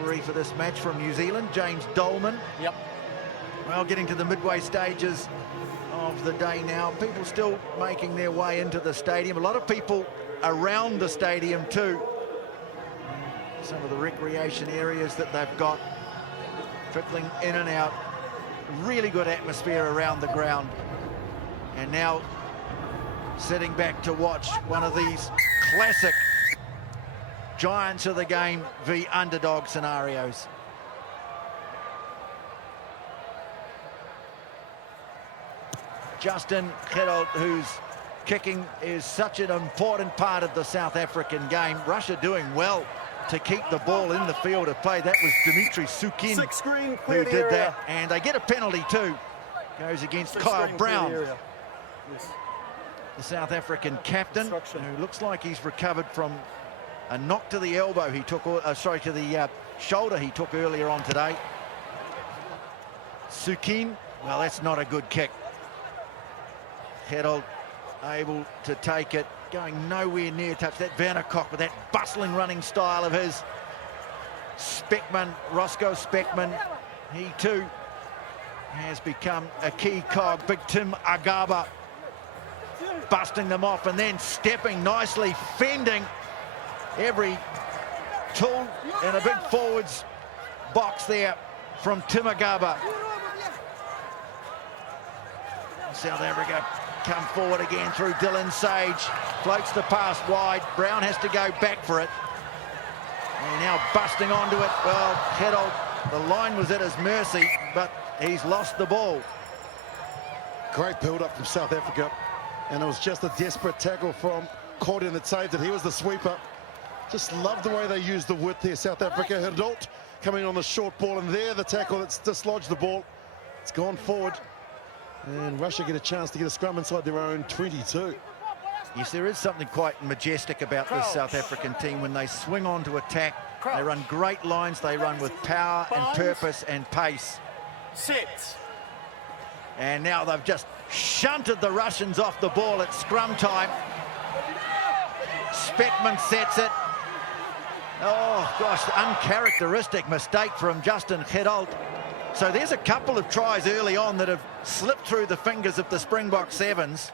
referee for this match from New Zealand, James Dolman. Yep. Well, getting to the midway stages of the day now. People still making their way into the stadium. A lot of people around the stadium too. Some of the recreation areas that they've got trickling in and out. Really good atmosphere around the ground. And now sitting back to watch one of these classic giants of the game v underdog scenarios. Justin Gerald, whose kicking is such an important part of the South African game. Russia doing well to keep the ball in the field of play. That was Dimitri Sukin who did that, and they get a penalty too. Goes against Kyle Brown, the South African captain, who looks like he's recovered from a knock to the elbow he took, sorry, to the shoulder he took earlier on today. Sukin, well, that's not a good kick. Gerald able to take it, going nowhere near touch. That Vanderkok with that bustling running style of his. Speckman, Roscoe Speckman, he too has become a key cog. Big Tim Agaba busting them off and then stepping nicely, fending every tool in a big forwards box there from Tim Agaba. South Africa come forward again through Dylan Sage. Floats the pass wide. Brown has to go back for it. And now busting onto it. Well, Gerald, the line was at his mercy, but he's lost the ball. Great build-up from South Africa. And it was just a desperate tackle from Cordian that saved it. He was the sweeper. Just love the way they used the width here, South Africa. Gerald coming on the short ball, and there the tackle that's dislodged the ball. It's gone forward. And Russia get a chance to get a scrum inside their own 22. Yes, there is something quite majestic about this South African team. When they swing on to attack, they run great lines. They run with power and purpose and pace. Sit. And now they've just shunted the Russians off the ball at scrum time. Speckman sets it. Oh, gosh, uncharacteristic mistake from Justin Gerald. So there's a couple of tries early on that have slipped through the fingers of the Springbok Sevens.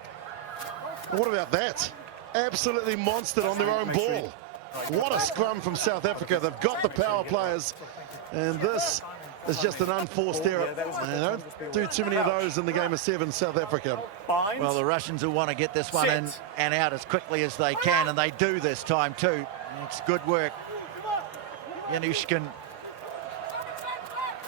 What about that? Absolutely monstered on their own ball. What a scrum from South Africa. They've got the power players, and this is just an unforced error. They don't do too many of those in the game of sevens, South Africa. Well, the Russians will want to get this one in and out as quickly as they can, and they do this time too. It's good work. Janushkin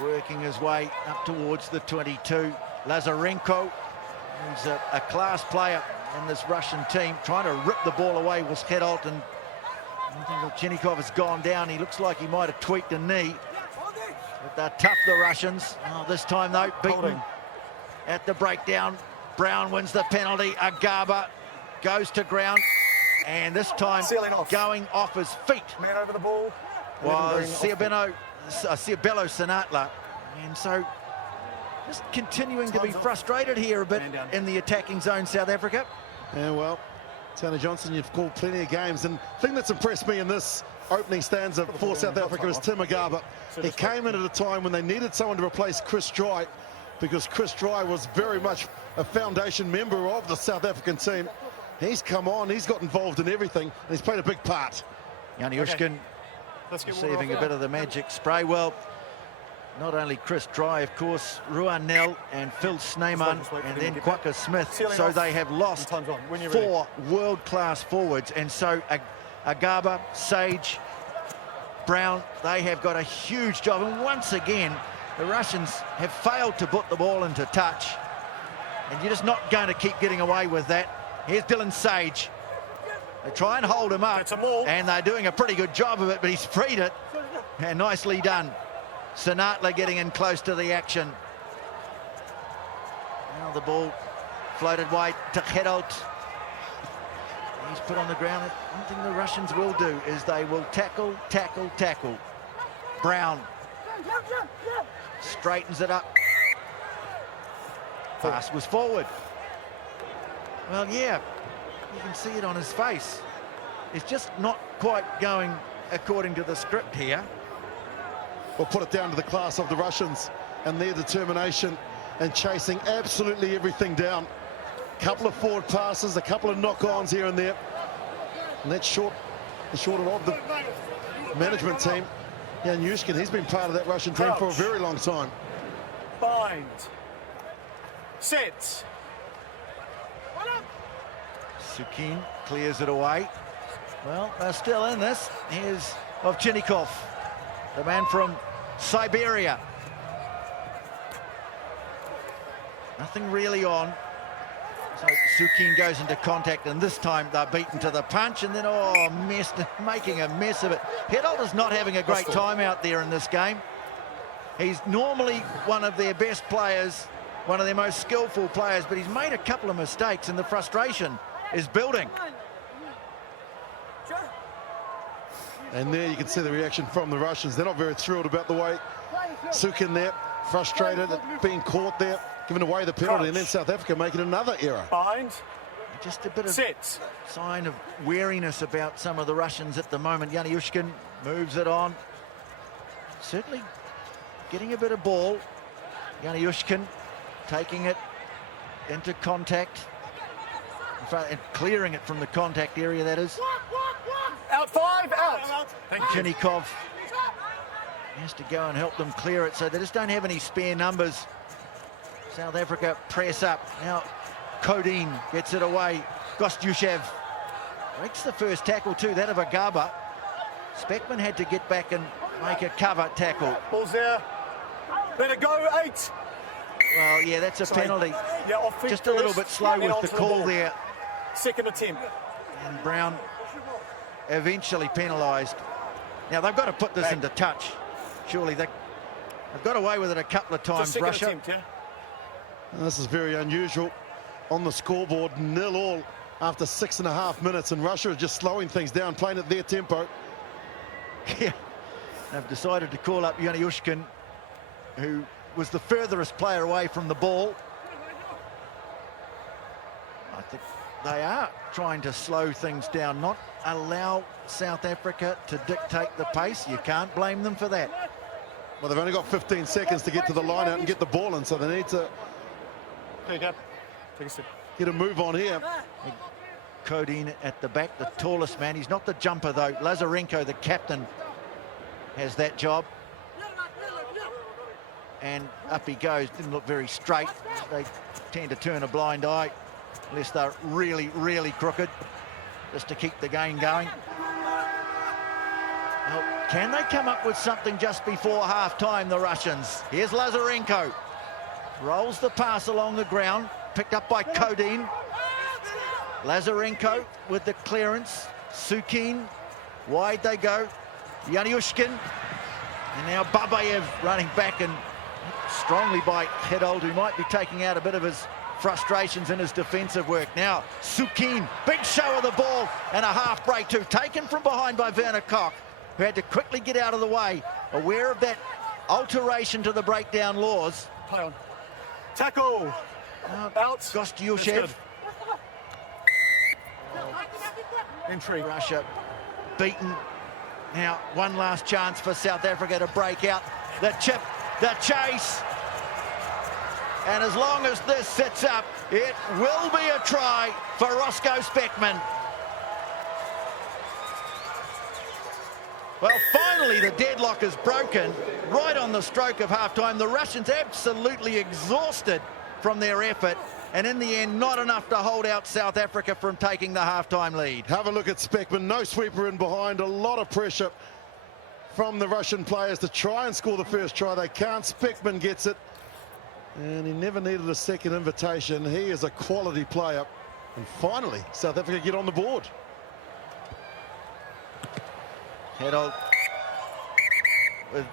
working his way up towards the 22. Lazarenko, who's a class player in this Russian team, trying to rip the ball away was Gerald, and Chenikov has gone down. He looks like he might have tweaked a knee. But they're tough, the Russians. Oh, this time, though, beaten at the breakdown. Brown wins the penalty. Agaba goes to ground, and this time going off his feet. Man over the ball. Was Ciabello Sanatla, and so just continuing to be frustrated here a bit in the attacking zone, South Africa. Yeah, well, Tanner Johnson, you've called plenty of games, and the thing that's impressed me in this opening stanza for South Africa is Tim Agaba. He came in at a time when they needed someone to replace Chris Dry, because Chris Dry was very much a foundation member of the South African team. He's come on, he's got involved in everything, and he's played a big part. Janushkin receiving a bit of the magic spray. Well, not only Chris Dry, of course, Ruan Nel and Phil Sneeman, and then Quacka Smith. So they have lost 4 world-class forwards. And so Agaba, Sage, Brown, they have got a huge job. And once again, the Russians have failed to put the ball into touch. And you're just not going to keep getting away with that. Here's Dylan Sage. They try and hold him up, and they're doing a pretty good job of it, but he's freed it. And nicely done. Sanatla getting in close to the action. Now the ball floated wide to Gerald. He's put on the ground. One thing the Russians will do is they will tackle, tackle, tackle. Brown straightens it up. Pass was forward. Well, yeah, you can see it on his face. It's just not quite going according to the script here. will put it down to the class of the Russians and their determination and chasing absolutely everything down. Couple of forward passes, a couple of knock-ons here and there. And that's short of the management team. Jan Yushkin, he's been part of that Russian team for a very long time. Bind. Sit. Sukin clears it away. Well, they're still in this. Here's Ovchinnikov, the man from Siberia. Nothing really on. So Sukin goes into contact, and this time they're beaten to the punch, and then, making a mess of it. Hedold is not having a great time out there in this game. He's normally one of their best players, one of their most skillful players, but he's made a couple of mistakes, and the frustration is building. And there you can see the reaction from the Russians. They're not very thrilled about the way Sukin there, frustrated at being caught there, giving away the penalty, and then South Africa making another error. Bind. Just a bit of Sit. sign of wariness about some of the Russians at the moment. Yaniushkin moves it on. Certainly getting a bit of ball. Yaniushkin taking it into contact. In front, and clearing it from the contact area, that is. Out 5, out. Ovchinnikov has to go and help them clear it, so they just don't have any spare numbers. South Africa press up. Now Codeine gets it away. Gostyushev breaks the first tackle too, that of Agaba. Speckman had to get back and make a cover tackle. Ball's there. Let it go, 8. Well, yeah, that's a penalty. Yeah, off feet just a little bit slow with the call there. Second attempt. And Brown eventually penalised. Now they've got to put this into touch. Surely they've got away with it a couple of times, Russia. Attempt, yeah? And this is very unusual. On the scoreboard, 0-0 after 6.5 minutes, and Russia are just slowing things down, playing at their tempo. Yeah, they've decided to call up Yaniushkin, who was the furthest player away from the ball. I think they are trying to slow things down, not allow South Africa to dictate the pace. You can't blame them for that. Well, they've only got 15 seconds to get to the line out and get the ball in, so they need to Take a sip. get a move on here. Codeine at the back, the tallest man. He's not the jumper, though. Lazarenko, the captain, has that job. And up he goes. Didn't look very straight. They tend to turn a blind eye unless they're really, really crooked, just to keep the game going. Well, can they come up with something just before half-time, the Russians? Here's Lazarenko. Rolls the pass along the ground, picked up by Codeine. Lazarenko with the clearance. Sukin, wide they go. Yaniushkin, and now Babayev running back, and strongly by Hedold, who might be taking out a bit of his frustrations in his defensive work. Now Sukin, big show of the ball, and a half break too, taken from behind by Werner Koch, who had to quickly get out of the way, aware of that alteration to the breakdown laws. Play on. Tackle. Out. Gostyushev. Entry. Russia beaten. Now one last chance for South Africa to break out. The chip, the chase. And as long as this sits up, it will be a try for Roscoe Speckman. Well, finally the deadlock is broken right on the stroke of halftime. The Russians absolutely exhausted from their effort, and in the end not enough to hold out South Africa from taking the halftime lead. Have a look at Speckman, no sweeper in behind, a lot of pressure from the Russian players to try and score the first try. They can't. Speckman gets it, and he never needed a second invitation. He is a quality player, and finally South Africa get on the board. Hedold with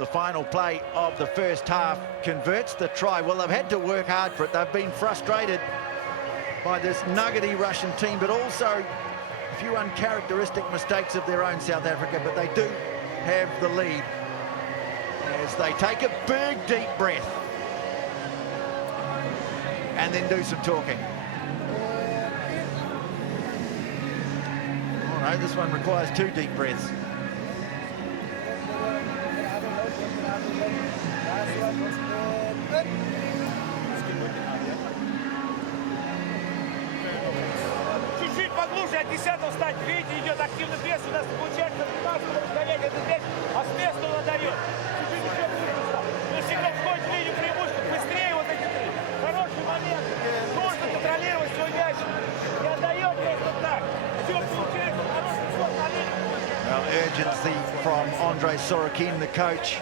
the final play of the first half converts the try. Well, they've had to work hard for it. They've been frustrated by this nuggety Russian team, but also a few uncharacteristic mistakes of their own, South Africa, but they do have the lead as they take a big deep breath and then do some talking. Oh no, this one requires 2 deep breaths. Если от 10-го встать, видите, идет активный пресс, у нас получается 15-го расстояние, это здесь, а с места он отдает. Чуть-чуть еще ближе стал. Но всегда входит в линию преимущества, быстрее вот эти три. Хороший момент. Нужно контролировать свой мяч. Не отдает просто так. Все получается, хороший ход на линию. Well, urgency from Andre Sorokin, the coach.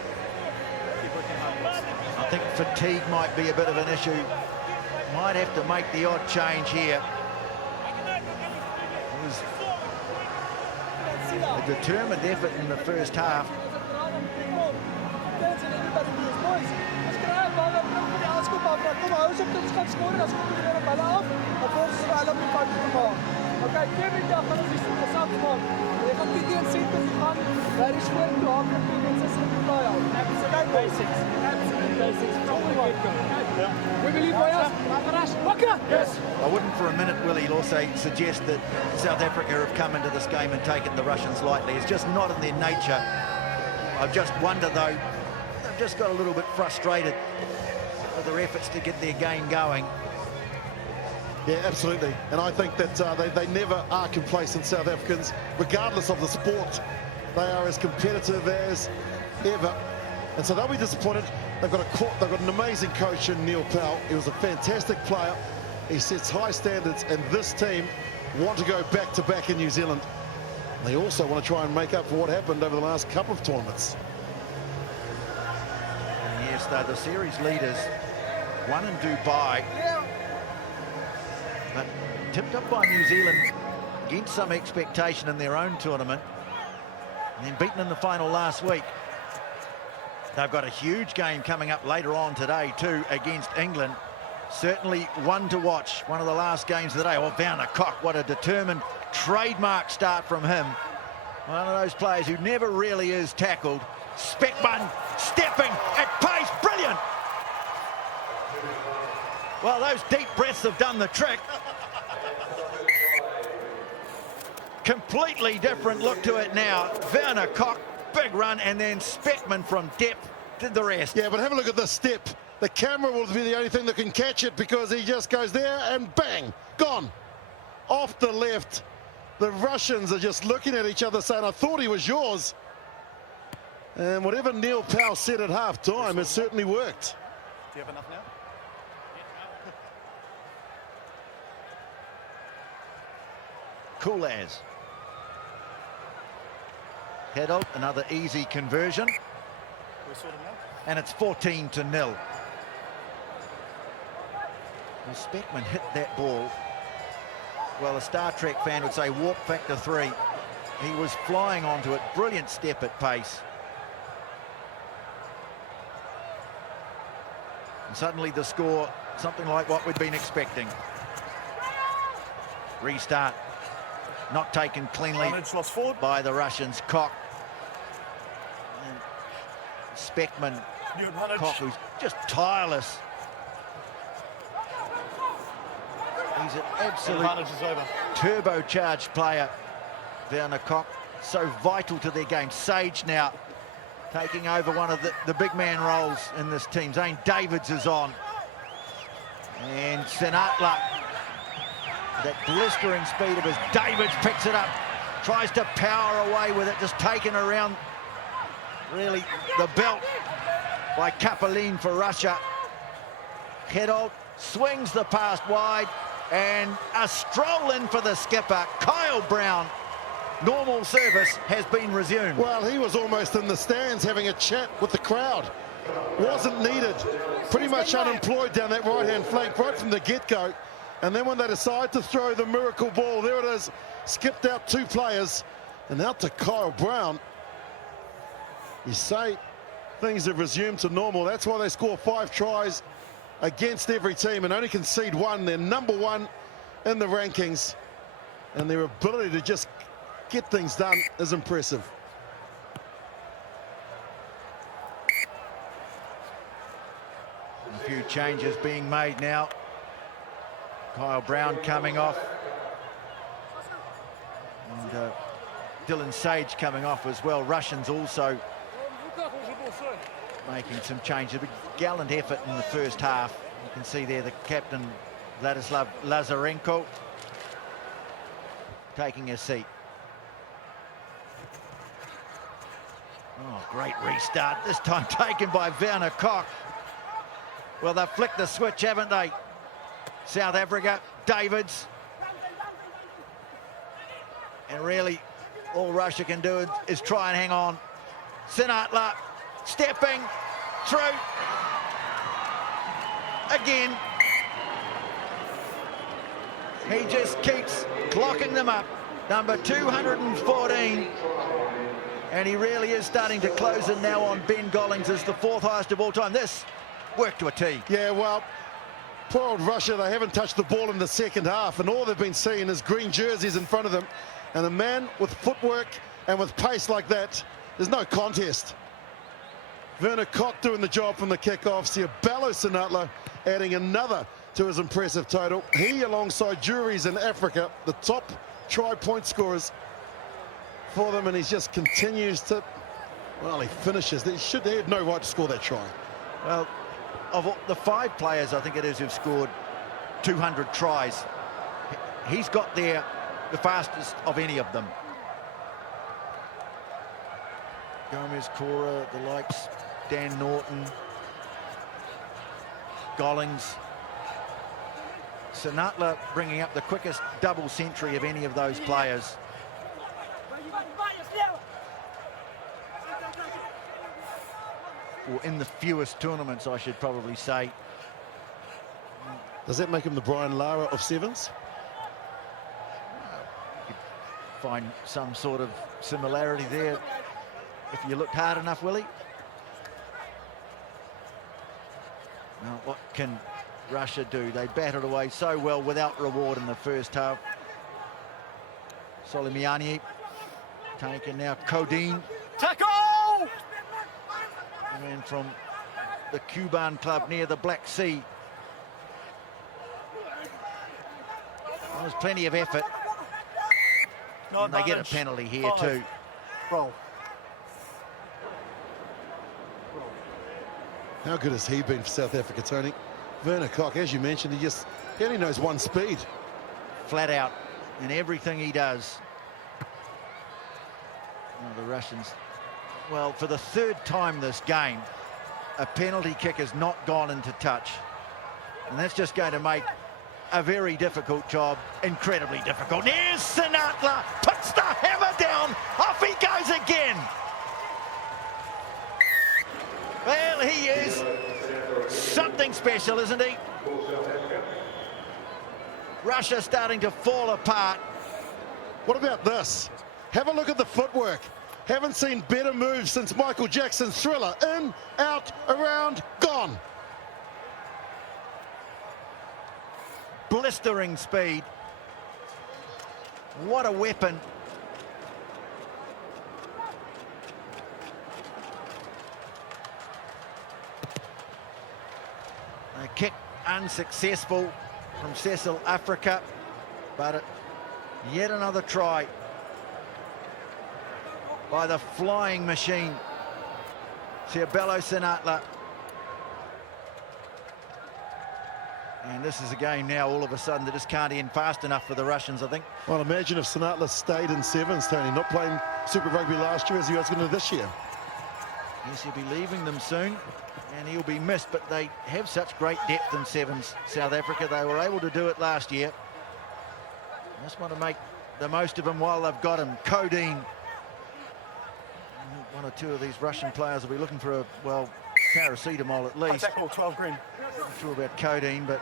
I think fatigue might be a bit of an issue. Might have to make the odd change here. It was a determined effort in the first half. Okay, Kevin daar gaan ons die gesap maak. Jy gaan die teen senter gaan. Daar is voor toe haak op die mense se daai al. Absolute basics. Absolute basics. We believe by us. Wakker. Yes. I wouldn't for a minute, Willie, also suggest that South Africa have come into this game and taken the Russians lightly. It's just not in their nature. I just wonder, though, they've just got a little bit frustrated with their efforts to get their game going. Yeah, absolutely. And I think that they never are complacent, South Africans, regardless of the sport. They are as competitive as ever. And so they'll be disappointed. They've got an amazing coach in Neil Powell. He was a fantastic player. He sets high standards, and this team want to go back-to-back in New Zealand. They also want to try and make up for what happened over the last couple of tournaments. And yes, they're the series leaders. One in Dubai. But tipped up by New Zealand against some expectation in their own tournament, and then beaten in the final last week. They've got a huge game coming up later on today too against England. Certainly one to watch, one of the last games of the day. Oh, Werner Kok, what a determined trademark start from him. One of those players who never really is tackled. Speckman stepping at pace, brilliant. Well, those deep breaths have done the trick. Completely different look to it now. Werner Kok, big run, and then Speckman from depth did the rest. Yeah, but have a look at this step. The camera will be the only thing that can catch it because he just goes there and bang, gone. Off the left. The Russians are just looking at each other saying, I thought he was yours. And whatever Neil Powell said at half-time, it certainly worked. Do you have enough now? Cool as. Heddle, another easy conversion. We're sorted now. And it's 14-0. Well, Speckman hit that ball. Well, a Star Trek fan would say warp factor 3. He was flying onto it. Brilliant step at pace. And suddenly the score, something like what we'd been expecting. Restart. Not taken cleanly by the Russians. Kok. And Speckman. Kok, who's just tireless. He's an absolute turbocharged player, Werner Kok. So vital to their game. Sage now taking over one of the big man roles in this team. Zane Davids is on. And Sinatla. That blistering speed of his. Davids picks it up, tries to power away with it, just taken around really the belt by Kapelin for Russia. Heddle swings the pass wide, and a stroll in for the skipper, Kyle Brown. Normal service has been resumed. Well, he was almost in the stands having a chat with the crowd. Wasn't needed. Pretty much unemployed down that right-hand flank right from the get-go. And then when they decide to throw the miracle ball, there it is, skipped out 2 players, and out to Kyle Brown. You say things have resumed to normal. That's why they score 5 tries against every team and only concede 1. They're number 1 in the rankings, and their ability to just get things done is impressive. A few changes being made now. Kyle Brown coming off. And Dylan Sage coming off as well. Russians also making some changes. A gallant effort in the first half. You can see there the captain, Vladislav Lazarenko. taking a seat. Oh, great restart, this time taken by Werner Kok. Well, they've flicked the switch, haven't they? South Africa, Davids. And really, all Russia can do is try and hang on. Sinatla stepping through. Again. He just keeps clocking them up. Number 214. And he really is starting to close in now on Ben Gollings as the fourth highest of all time. This worked to a T. Yeah, well, poor old Russia, they haven't touched the ball in the second half, and all they've been seeing is green jerseys in front of them. And a man with footwork and with pace like that, there's no contest. Werner Kok doing the job from the kickoff. Siabelo Sinatla adding another to his impressive total. He, alongside Juries in Africa, the top try point scorers for them, and he just continues to, well, he finishes. They had no right to score that try. Well, of all, the 5 players, I think it is, who've scored 200 tries, he's got there the fastest of any of them. Gomez, Cora, the likes, Dan Norton, Gollings. Sinatla bringing up the quickest double century of any of those players. Or in the fewest tournaments, I should probably say. Does that make him the Brian Lara of sevens? You could find some sort of similarity there if you looked hard enough, Willie. Now, what can Russia do? They batted away so well without reward in the first half. Solimiani taken now. Codeine. Tackle! A man from the Cuban club near the Black Sea. Well, there's plenty of effort. No And they get a advantage. penalty here too. Roll. How good has he been for South Africa, Tony? Werner Kok, as you mentioned, he only knows one speed. Flat out in everything he does. Oh, the Russians, well, for the 3rd time this game, a penalty kick has not gone into touch. And that's just going to make a very difficult job incredibly difficult. Here's Sinatla, puts the hammer down, off he goes again. Well, he is something special, isn't he? Russia starting to fall apart. What about this? Have a look at the footwork. Haven't seen better moves since Michael Jackson's Thriller. In, out, around, gone. Blistering speed. What a weapon. A kick unsuccessful from Cecil Africa, but yet another try by the flying machine, Siabelo Sinatla. And this is a game now, all of a sudden, that just can't end fast enough for the Russians, I think. Well, imagine if Sinatla stayed in sevens, Tony, not playing Super Rugby last year as he was going to this year. Yes, he'll be leaving them soon, and he'll be missed, but they have such great depth in sevens, South Africa. They were able to do it last year. Just want to make the most of him while they've got him. Codeine. One or two of these Russian players will be looking for a, well, paracetamol at least. Tackle, 12 green. Not sure about codeine, but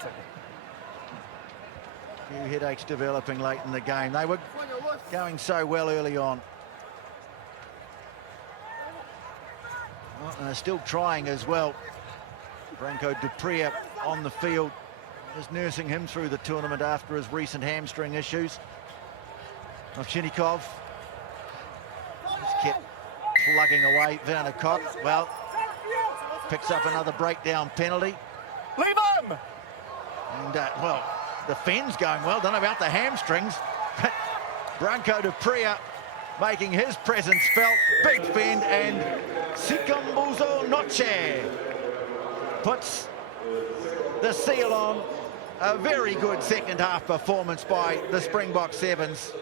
a few headaches developing late in the game. They were going so well early on. Well, and they're still trying as well. Branko Dupria on the field, just nursing him through the tournament after his recent hamstring issues. Ovchinnikov just kept plugging away. Werner Kok, well, picks up another breakdown penalty. Leave him! And, well, the Fenn's going well. Don't know about the hamstrings. But Branko Dupria making his presence felt. Big Fenn, and Sikambuzo Noche puts the seal on a very good second half performance by the Springbok Sevens.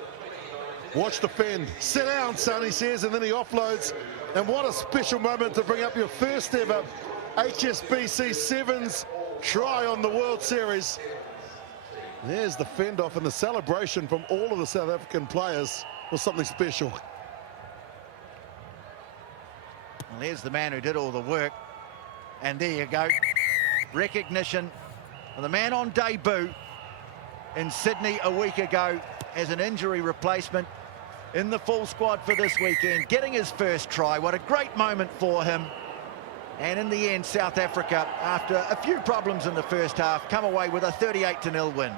Watch the fend. Sit down, son, he says, and then he offloads. And what a special moment to bring up your first ever HSBC Sevens try on the World Series. There's the fend off, and the celebration from all of the South African players was something special. Well, there's the man who did all the work. And there you go. Recognition of the man on debut in Sydney a week ago as an injury replacement in the full squad for this weekend, getting his first try. What a great moment for him. And in the end, South Africa, after a few problems in the first half, come away with a 38-0 win.